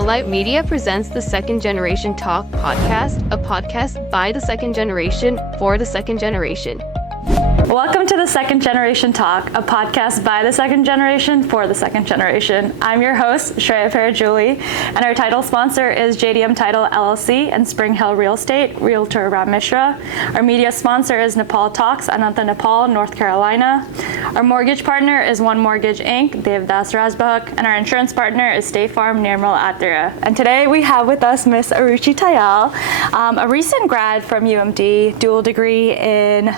Alight Media presents the Second Generation Talk podcast, a podcast by the second generation for the second generation. Welcome to the Second Generation Talk, a podcast by the second generation for the second generation. I'm your host, Shreya Parajuli, and our title sponsor is JDM Title LLC and Spring Hill Real Estate, Realtor Ram Mishra. Our media sponsor is Nepal Talks, Ananta, Nepal, North Carolina. Our mortgage partner is One Mortgage Inc., Devdas Rajbahak, and our insurance partner is State Farm, Nirmal Atira. And today we have with us Miss Arushi Tayal, a recent grad from UMD, dual degree in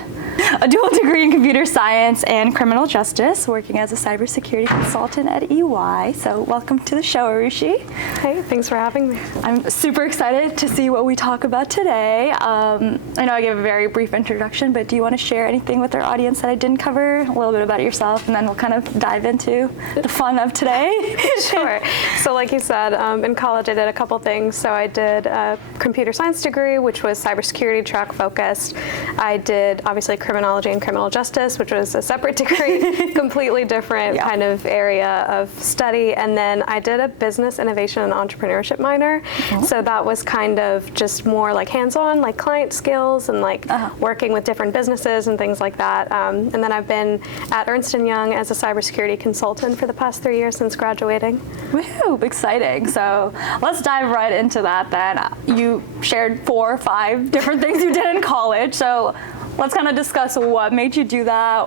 computer science and criminal justice, working as a cybersecurity consultant at EY. So welcome to the show, Arushi. Hey, thanks for having me. I'm super excited to see what we talk about today. I know I gave a very brief introduction, but do you want to share anything with our audience that I didn't cover? A little bit about yourself, and then we'll kind of dive into the fun of today. Sure. So like you said, in college I did a couple things. So I did a computer science degree, which was cybersecurity track focused. I did obviously criminology and criminal justice, which was a separate degree, completely different kind of area of study. And then I did a business innovation and entrepreneurship minor. So that was kind of just more like hands-on, like client skills and like working with different businesses and things like that. And then I've been at Ernst & Young as a cybersecurity consultant for the past 3 years since graduating. Woo, exciting. So let's dive right into that then. You shared 4 or 5 different things you did in college. So let's kind of discuss what made you do that.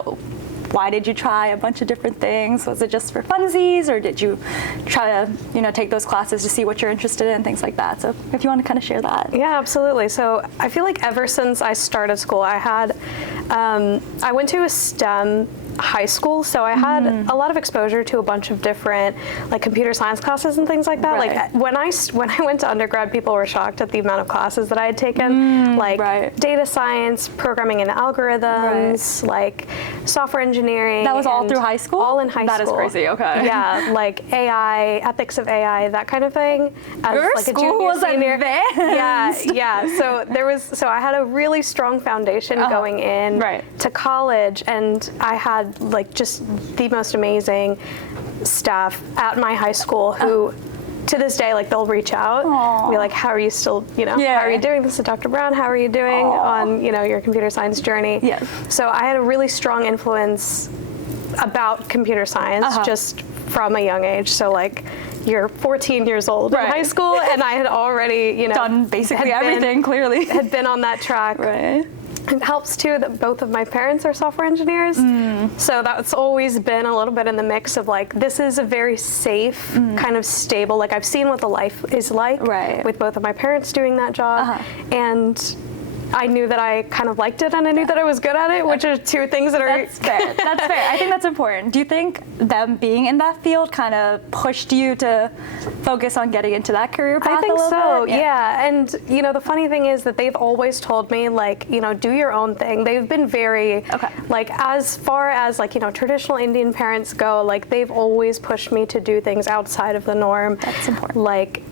Why did you try a bunch of different things? Was it just for funsies, or did you try to, take those classes to see what you're interested in, things like that? So if you want to kind of share that. Yeah, absolutely. So I feel like ever since I started school, I went to a STEM high school, so I had a lot of exposure to a bunch of different like computer science classes and things like that. Right. Like when I went to undergrad, people were shocked at the amount of classes that I had taken, data science, programming and algorithms, like software engineering. That was all through high school? All in high school. That is crazy. Okay. Yeah, like AI, ethics of AI, that kind of thing. As Your like school a junior, was senior. advanced. Yeah. So I had a really strong foundation going in to college, and I had like just the most amazing staff at my high school who to this day, like they'll reach out and be like, how are you still, how are you doing? This is Dr. Brown. How are you doing on, your computer science journey? Yes. So I had a really strong influence about computer science just from a young age. So like you're 14 years old in high school, and I had already, done basically everything, clearly. Had been on that track. Right. It helps too that both of my parents are software engineers, so that's always been a little bit in the mix of like, this is a very safe, kind of stable, like I've seen what the life is like with both of my parents doing that job, and I knew that I kind of liked it, and I knew that I was good at it, which are two things that are... That's fair. That's fair. I think that's important. Do you think them being in that field kind of pushed you to focus on getting into that career path? I think a little so, bit? yeah. And, the funny thing is that they've always told me, like, do your own thing. They've been very, like, as far as, like, traditional Indian parents go, like, they've always pushed me to do things outside of the norm. That's important. Like,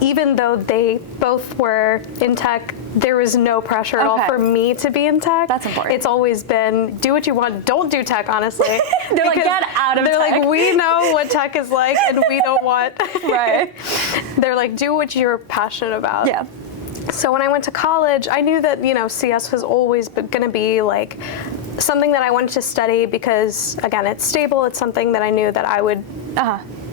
even though they both were in tech, there was no pressure at all for me to be in tech. That's important. It's always been, do what you want, don't do tech, honestly. They're like, get out of tech. They're like, we know what tech is like, and we don't want... They're like, do what you're passionate about. Yeah. So when I went to college, I knew that, CS was always going to be like something that I wanted to study because, again, it's stable. It's something that I knew that I would...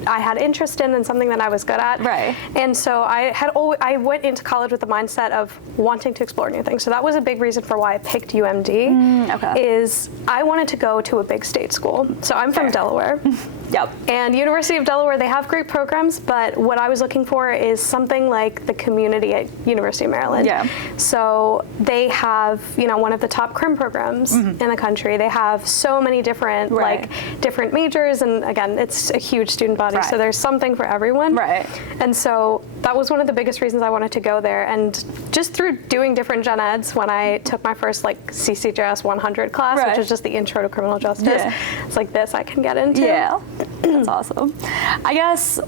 I had interest in and something that I was good at. Right. And so I went into college with the mindset of wanting to explore new things. So that was a big reason for why I picked UMD, is I wanted to go to a big state school. So I'm from Delaware. Yep. And University of Delaware, they have great programs, but what I was looking for is something like the community at University of Maryland. Yeah. So they have, one of the top crim programs in the country. They have so many different, different majors, and again, it's a huge student body, so there's something for everyone. Right. And so that was one of the biggest reasons I wanted to go there. And just through doing different gen eds, when I took my first CCJS 100 class, which is just the intro to criminal justice, it's like this I can get into. Yeah. That's awesome. I guess,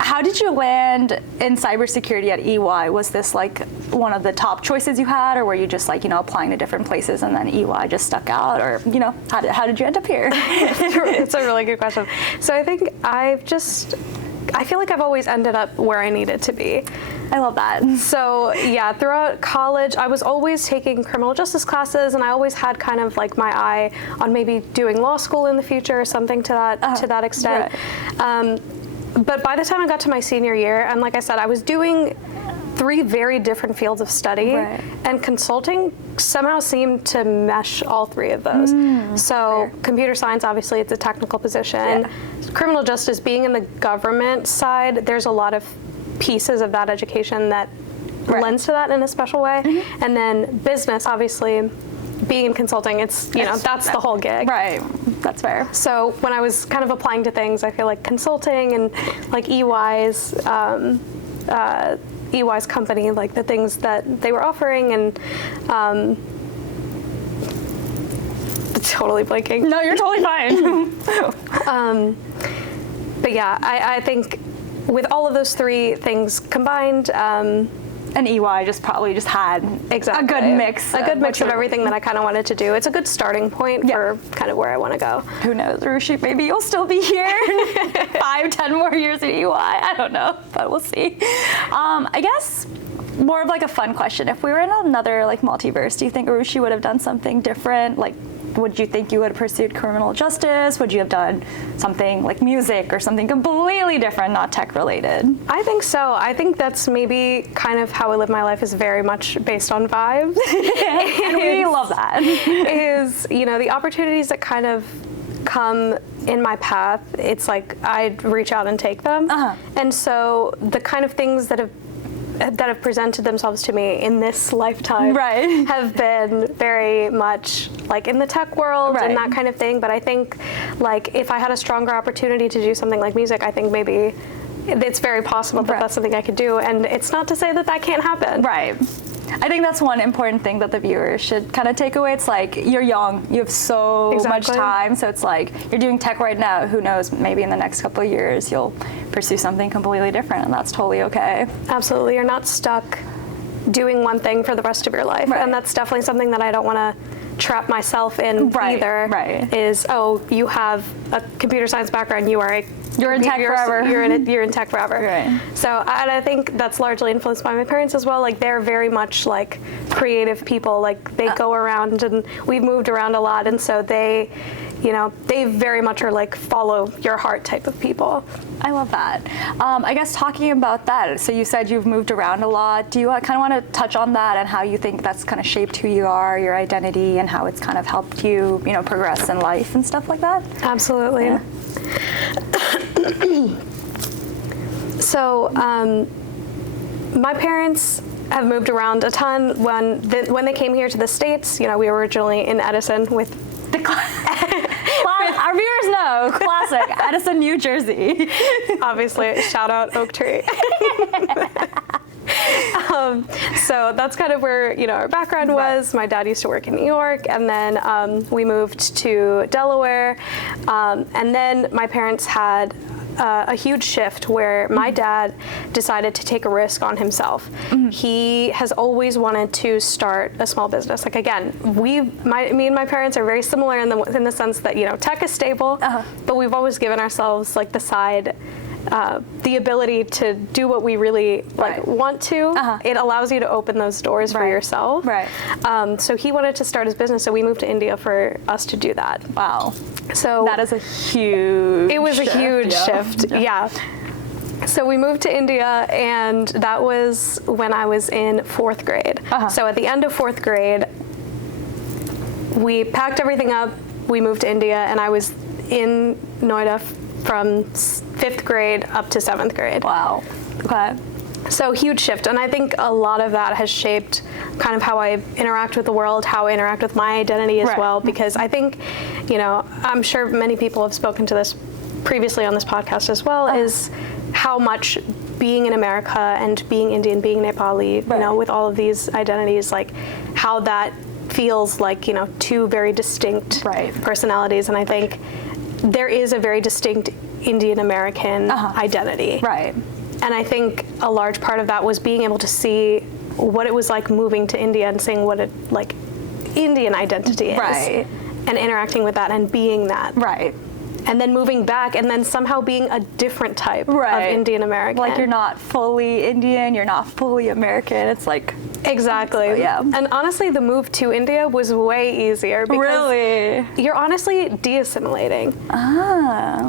how did you land in cybersecurity at EY? Was this like one of the top choices you had, or were you just like, applying to different places and then EY just stuck out, or, how did you end up here? It's a really good question. So I think I've just I feel like I've always ended up where I needed to be. I love that. So yeah, throughout college, I was always taking criminal justice classes, and I always had kind of like my eye on maybe doing law school in the future or something to that extent. Right. But by the time I got to my senior year, and like I said, I was doing 3 very different fields of study, right. And consulting somehow seemed to mesh all 3 of those. So computer science, obviously, it's a technical position. Yeah. Criminal justice, being in the government side, there's a lot of pieces of that education that lends to that in a special way. And then business, obviously, being in consulting, it's, you know, that's the whole gig. Right, that's fair. So when I was kind of applying to things, I feel like consulting and like EY's company, like the things that they were offering, and totally blanking. No, you're totally fine. But yeah, I think with all of those 3 things combined, and EY probably had a good mix. A good mix of everything that I kind of wanted to do. It's a good starting point for kind of where I want to go. Who knows, Arushi, maybe you'll still be here 5, 10 more years at EY. I don't know, but we'll see. I guess more of like a fun question. If we were in another like multiverse, do you think Arushi would have done something different? Like, would you think you would have pursued criminal justice? Would you have done something like music or something completely different, not tech related? I think so. I think that's maybe kind of how I live my life, is very much based on vibes. And we love that. Is, you know, the opportunities that kind of come in my path, it's like I'd reach out and take them. And so the kind of things that have presented themselves to me in this lifetime have been very much like in the tech world and that kind of thing. But I think like if I had a stronger opportunity to do something like music, I think maybe it's very possible that that's something I could do. And it's not to say that that can't happen. Right. I think that's one important thing that the viewers should kind of take away. It's like, you're young, you have so much time, so it's like, you're doing tech right now, who knows, maybe in the next couple of years you'll pursue something completely different, and that's totally okay. Absolutely, you're not stuck doing one thing for the rest of your life, and that's definitely something that I don't want to trap myself in either. Is, oh, you have a computer science background, you're in tech forever. You're in tech forever. So, and I think that's largely influenced by my parents as well. Like, they're very much like creative people. Like, they go around, and we've moved around a lot, and so they, you know, they very much are like follow your heart type of people. I love that. I guess talking about that, so you said you've moved around a lot. Do you kind of want to touch on that and how you think that's kind of shaped who you are, your identity, and how it's kind of helped you, you know, progress in life and stuff like that? Absolutely. Yeah. So, my parents have moved around a ton. When they came here to the States, you know, we were originally in Edison with the our viewers know, classic, Edison, New Jersey. Obviously, shout out Oak Tree. So that's kind of where, you know, our background was. My dad used to work in New York, and then we moved to Delaware, and then my parents had a huge shift where my dad decided to take a risk on himself. He has always wanted to start a small business. Like, again, me and my parents are very similar in the sense that, you know, tech is stable, but we've always given ourselves like the ability to do what we really want to. It allows you to open those doors for yourself. So he wanted to start his business, so we moved to India for us to do that. Wow. So that is a huge It was shift. a huge shift, yeah. So we moved to India, and that was when I was in 4th grade. So at the end of 4th grade, we packed everything up, we moved to India, and I was in Noida from 5th grade up to 7th grade. Wow. Okay. So huge shift, and I think a lot of that has shaped kind of how I interact with the world, how I interact with my identity as well, because I think, you know, I'm sure many people have spoken to this previously on this podcast as well, is how much being in America and being Indian, being Nepali, you know, with all of these identities, like how that feels like, you know, 2 very distinct personalities, and I think there is a very distinct Indian American identity. And I think a large part of that was being able to see what it was like moving to India and seeing what it like Indian identity is. And interacting with that and being that. and then moving back and then somehow being a different type of Indian American. Like you're not fully Indian, you're not fully American. It's like exactly. Yeah. And honestly, the move to India was way easier because really you're honestly de-assimilating.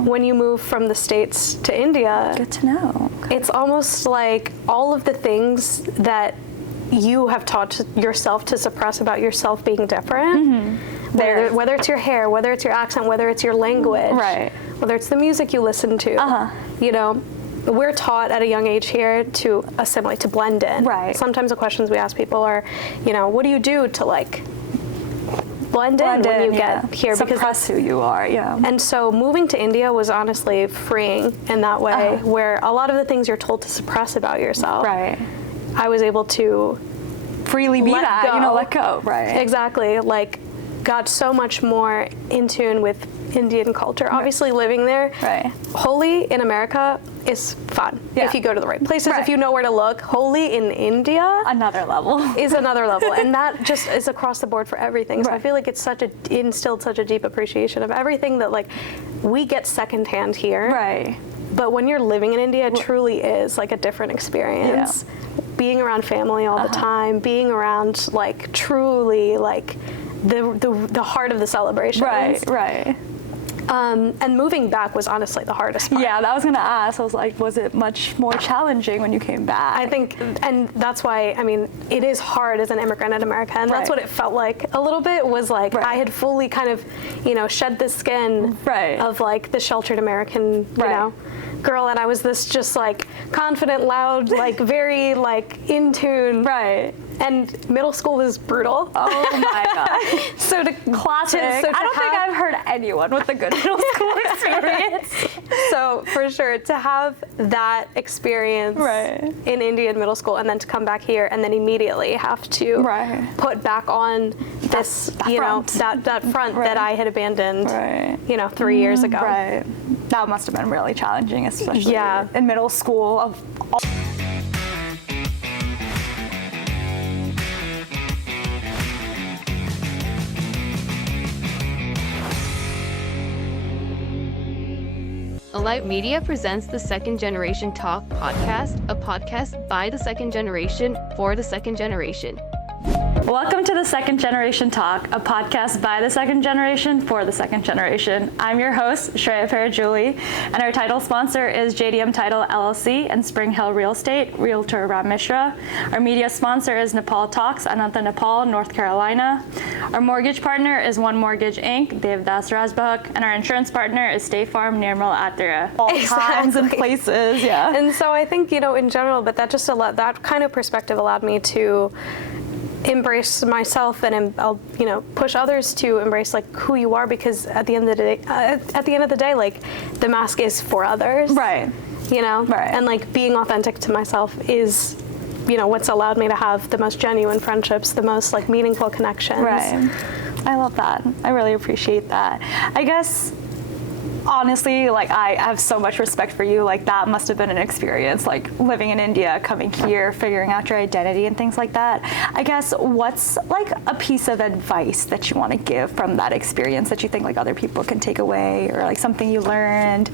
When you move from the States to India. Good to know. Okay. It's almost like all of the things that you have taught yourself to suppress about yourself being different. Whether it's your hair, whether it's your accent, whether it's your language, whether it's the music you listen to, you know, we're taught at a young age here to assimilate, to blend in. Sometimes the questions we ask people are, you know, what do you do to like blend in when you get here? Suppress who you are, And so moving to India was honestly freeing in that way, where a lot of the things you're told to suppress about yourself, I was able to freely be that, go. Let go, Exactly, like got so much more in tune with Indian culture. Obviously living there, Holi in America is fun if you go to the right places, if you know where to look. Holi in India, another level. Is another level, and that just is across the board for everything. So I feel like it's instilled such a deep appreciation of everything that like we get secondhand here. But when you're living in India, it truly is like a different experience. Being around family all the time, being around like truly like the heart of the celebrations. And moving back was honestly the hardest part. Yeah, that was gonna ask. I was like, was it much more challenging when you came back? I think, and that's why, I mean, it is hard as an immigrant in America, and that's what it felt like a little bit, was like, I had fully kind of, you know, shed the skin of like the sheltered American, you know, girl, and I was this just like confident, loud, like very like in tune. And middle school is brutal. Oh my god. So to classic. I don't think I've heard anyone with a good middle school experience. So for sure, to have that experience in Indian middle school, and then to come back here and then immediately have to put back on this, that front that I had abandoned, 3 years ago. That must have been really challenging, especially in middle school. Alight Media presents the Second Generation Talk podcast, a podcast by the second generation for the second generation. Welcome to the Second Generation Talk, a podcast by the second generation for the second generation. I'm your host, Shreya Parajuli, and our title sponsor is JDM Title LLC and Spring Hill Real Estate, Realtor Ram Mishra. Our media sponsor is Nepal Talks, Ananta, Nepal, North Carolina. Our mortgage partner is One Mortgage Inc., Devdas Rajbahak, and our insurance partner is State Farm, Nirmal Atira. All times and places, And so I think, in general, but that just that kind of perspective allowed me to embrace myself, and I'll push others to embrace like who you are, because at the end of the day, like the mask is for others, and like being authentic to myself is what's allowed me to have the most genuine friendships, the most like meaningful connections. I love that. I really appreciate that. I guess honestly, like I have so much respect for you. Like that must have been an experience, like living in India, coming here, figuring out your identity and things like that. I guess what's like a piece of advice that you want to give from that experience that you think like other people can take away, or like something you learned,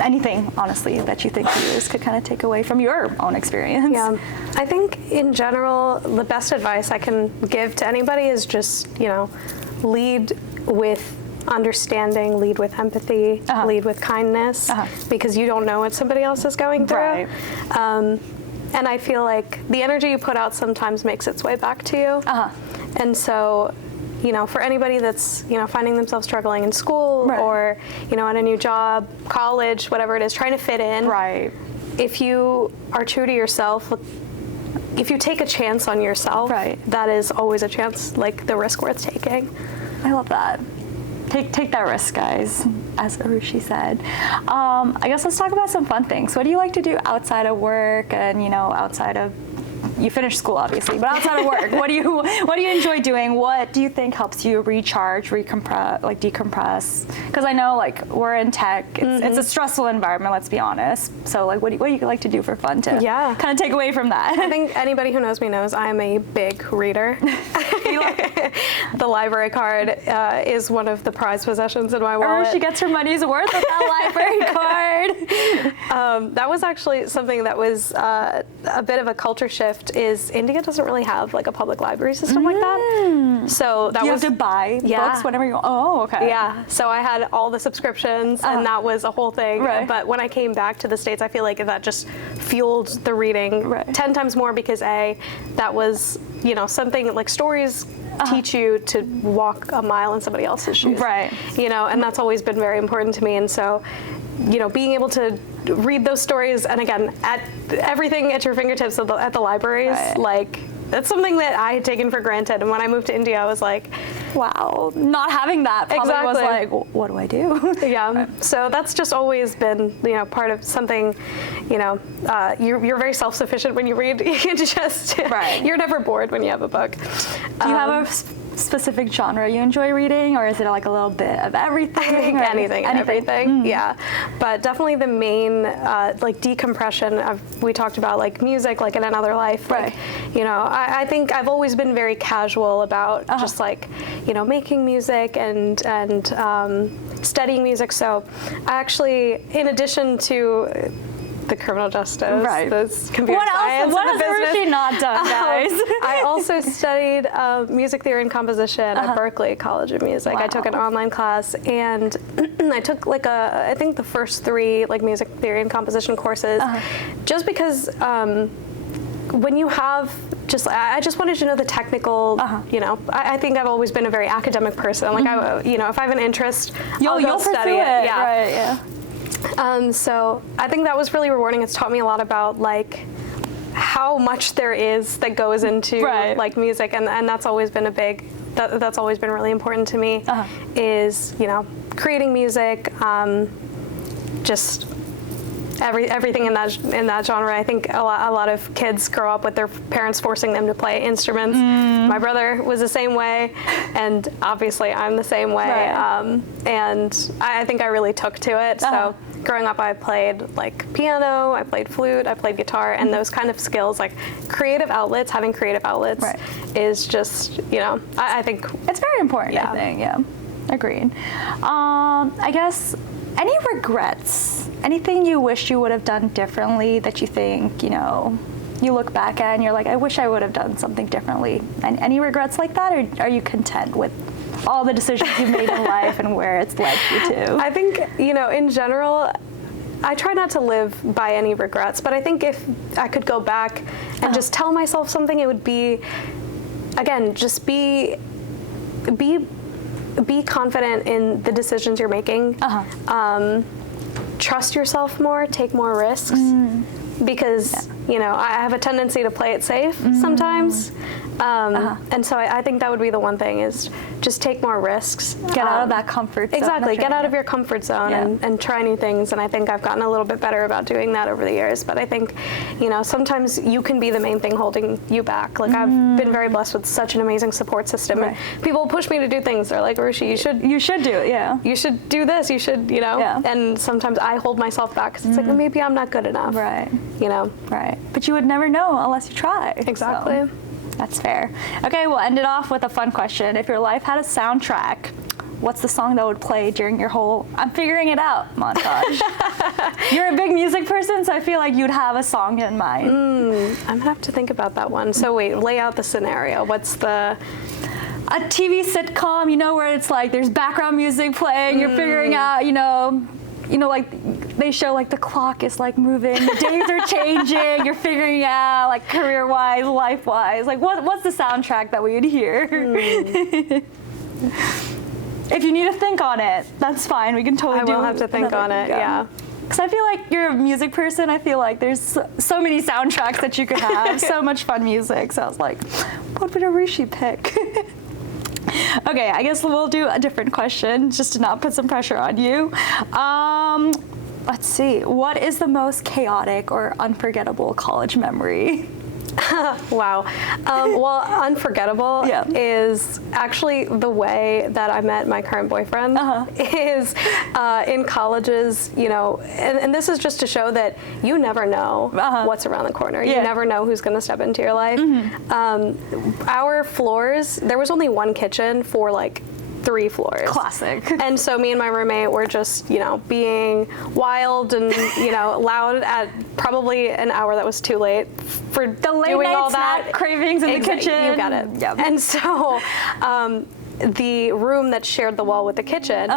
anything honestly that you think viewers could kind of take away from your own experience? Yeah, I think in general, the best advice I can give to anybody is just, lead with understanding, lead with empathy, lead with kindness, because you don't know what somebody else is going through. And I feel like the energy you put out sometimes makes its way back to you. And so, for anybody that's, finding themselves struggling in school or, at a new job, college, whatever it is, trying to fit in. If you are true to yourself, if you take a chance on yourself, that is always a chance, like the risk worth taking. I love that. Take that risk, guys, as Arushi said. I guess let's talk about some fun things. What do you like to do outside of work and, outside of you finish school, obviously, but outside of work, what do you enjoy doing? What do you think helps you recharge, decompress? Because I know, like, we're in tech. It's a stressful environment, let's be honest. So, like, what do you like to do for fun to kind of take away from that? I think anybody who knows me knows I'm a big reader. The library card is one of the prized possessions in my wallet. She gets her money's worth with that library card. That was actually something that was a bit of a culture shift. Is India doesn't really have like a public library system like that. So that you was have to buy books whenever you. Oh, okay. Yeah. So I had all the subscriptions, and that was a whole thing. Right. But when I came back to the States, I feel like that just fueled the reading 10 times more because that was something like stories teach you to walk a mile in somebody else's shoes. Right. And that's always been very important to me. And so, being able to read those stories, and again, everything at your fingertips at the libraries, like, that's something that I had taken for granted. And when I moved to India, I was like, wow, not having that probably was like, what do I do? Yeah. So that's just always been, part of something, you're very self-sufficient when you read. You can just, you're never bored when you have a book. Do you have a specific genre you enjoy reading, or is it like a little bit of everything? I think anything and everything. Yeah, but definitely the main decompression we talked about, like music, like in another life. Like, I think I've always been very casual about just like making music and studying music. So I actually, in addition to the criminal justice, this computer science, what and the business. What has Arushi not done, guys? I also studied music theory and composition at Berklee College of Music. I took an online class, and I took I think the first 3 like music theory and composition courses, just because when you have I just wanted to know the technical, I think I've always been a very academic person. Like, if I have an interest, I'll study it. Yeah. Right, yeah. So I think that was really rewarding. It's taught me a lot about like how much there is that goes into like music, and that's always been that's always been really important to me. Is creating music, just everything in that genre. I think a lot of kids grow up with their parents forcing them to play instruments. My brother was the same way, and obviously I'm the same way. And I think I really took to it. So growing up, I played like piano, I played flute, I played guitar, and those kind of skills, like having creative outlets is just, I think it's very important. I think, agreed. I guess, any regrets? Anything you wish you would have done differently that you think, you look back at and you're like, I wish I would have done something differently? And any regrets like that, or are you content with all the decisions you've made in life and where it's led you to? I think, in general, I try not to live by any regrets, but I think if I could go back and just tell myself something, it would be, again, just be confident in the decisions you're making. Trust yourself more, take more risks, because I have a tendency to play it safe sometimes. And so I think that would be the one thing, is just take more risks. Get out of that comfort zone. Exactly, get out of your comfort zone and try new things. And I think I've gotten a little bit better about doing that over the years. But I think, sometimes you can be the main thing holding you back. Like, I've been very blessed with such an amazing support system. And people push me to do things. They're like, Arushi, you should do it, you should do this, you should, And sometimes I hold myself back because it's like, well, maybe I'm not good enough. Right. Right. But you would never know unless you try. Exactly. So. That's fair. Okay, we'll end it off with a fun question. If your life had a soundtrack, what's the song that would play during your whole I'm figuring it out montage? You're a big music person, so I feel like you'd have a song in mind. I'm gonna have to think about that one. So wait, lay out the scenario. What's a TV sitcom, where it's like there's background music playing, you're figuring out, like they show like the clock is like moving, the days are changing, you're figuring out like career-wise, life-wise, like what's the soundtrack that we would hear? If you need to think on it, that's fine. We can totally do it. I will have to think on it, yeah. Because I feel like you're a music person. I feel like there's so many soundtracks that you could have, so much fun music. So I was like, what would Arushi pick? Okay, I guess we'll do a different question just to not put some pressure on you. Let's see. What is the most chaotic or unforgettable college memory? Wow. Well, unforgettable is actually the way that I met my current boyfriend is in colleges, you know, and this is just to show that you never know what's around the corner. You never know who's going to step into your life. Our floors, there was only one kitchen for like 3 floors. Classic. And so me and my roommate were just, you know, being wild and, you know, loud at probably an hour that was too late for The late doing night all snack that. cravings in the kitchen. You got it. Yep. And so the room that shared the wall with the kitchen,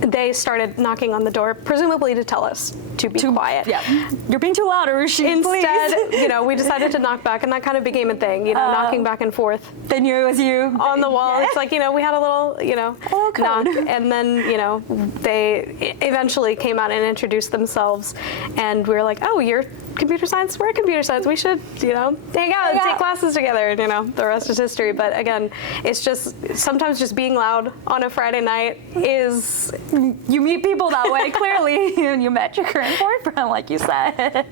they started knocking on the door, presumably to tell us to be quiet. Yeah. You're being too loud, Arushi. Instead, please. you know, we decided to knock back, and that kind of became a thing, you know, knocking back and forth. They knew it was you. On the wall. It's like, you know, we had a little, you know, knock, and then, you know, they eventually came out and introduced themselves, and we were like, oh, you're computer science? We're computer science. We should, you know, hang out and take classes together, and, you know, the rest is history. But again, it's just, sometimes just being loud on a Friday night is... You meet people that way, clearly, and you met your current boyfriend, like you said.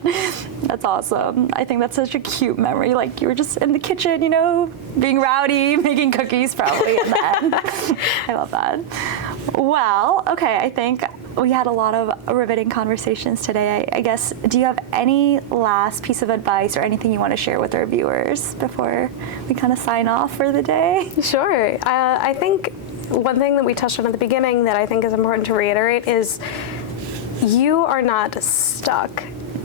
That's awesome. I think that's such a cute memory. Like, you were just in the kitchen, you know, being rowdy, making cookies probably, and then I love that. Well, okay, I think we had a lot of riveting conversations today. I guess, do you have any last piece of advice or anything you want to share with our viewers before we kind of sign off for the day? Sure. I think one thing that we touched on at the beginning that I think is important to reiterate is you are not stuck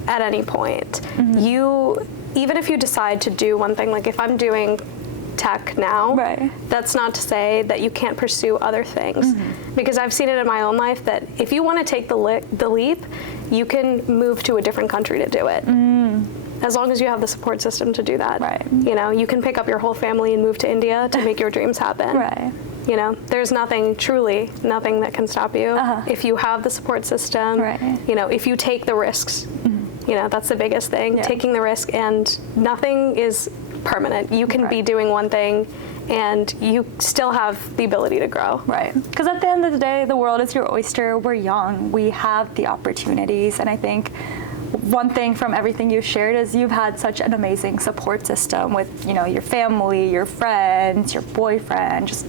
at any point. You, even if you decide to do one thing, like if I'm doing tech now, that's not to say that you can't pursue other things. Because I've seen it in my own life that if you want to take the leap, you can move to a different country to do it. As long as you have the support system to do that. You know, you can pick up your whole family and move to India to make your dreams happen. You know, there's nothing, truly nothing that can stop you if you have the support system, you know, if you take the risks. You know, that's the biggest thing, taking the risk, and nothing is permanent. You can be doing one thing and you still have the ability to grow. Because at the end of the day, the world is your oyster. We're young. We have the opportunities. And I think one thing from everything you've shared is you've had such an amazing support system with, you know, your family, your friends, your boyfriend, just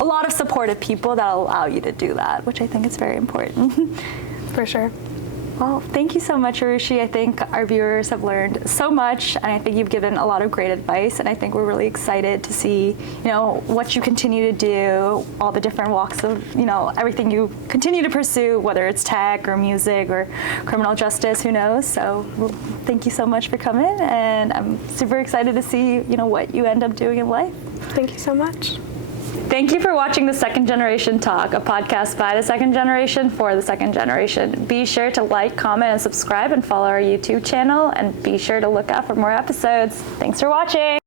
a lot of supportive people that allow you to do that, which I think is very important. For sure. Well, thank you so much, Arushi. I think our viewers have learned so much, and I think you've given a lot of great advice, and I think we're really excited to see, you know, what you continue to do, all the different walks of, you know, everything you continue to pursue, whether it's tech or music or criminal justice, who knows. So well, thank you so much for coming, and I'm super excited to see, you know, what you end up doing in life. Thank you so much. Thank you for watching The Second Generation Talk, a podcast by the second generation for the second generation. Be sure to like, comment, and subscribe, and follow our YouTube channel, and be sure to look out for more episodes. Thanks for watching.